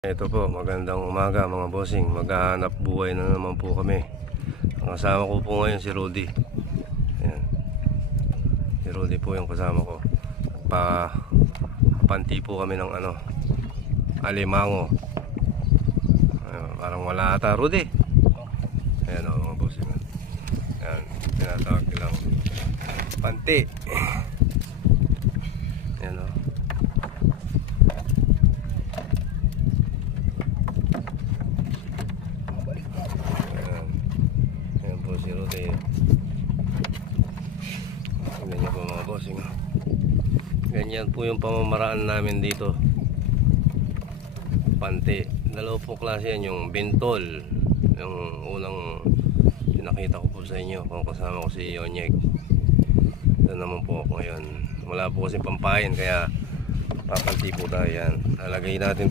Ito po, magandang umaga mga bossing. Maghahanap buhay na naman po kami. Ang kasama ko po ngayon si Rudy. Ayan. Si Rudy po yung kasama ko. Papanti po kami ng alimango. Ayan, parang wala ata Rudy. Ayan o mga bossing. Ayan, tinatawag nilang panti. Ayan o. Si Rudy. Ganyan po mga bossing. Ganyan po yung pamamaraan namin dito. Panti. Dalawa po klase yan. Yung bintol. Yung unang pinakita ko po sa inyo kung kasama ko si Yonyek. Ito naman po ako ngayon. Wala po kasi pampain kaya papanti po tayo yan. Lalagay natin po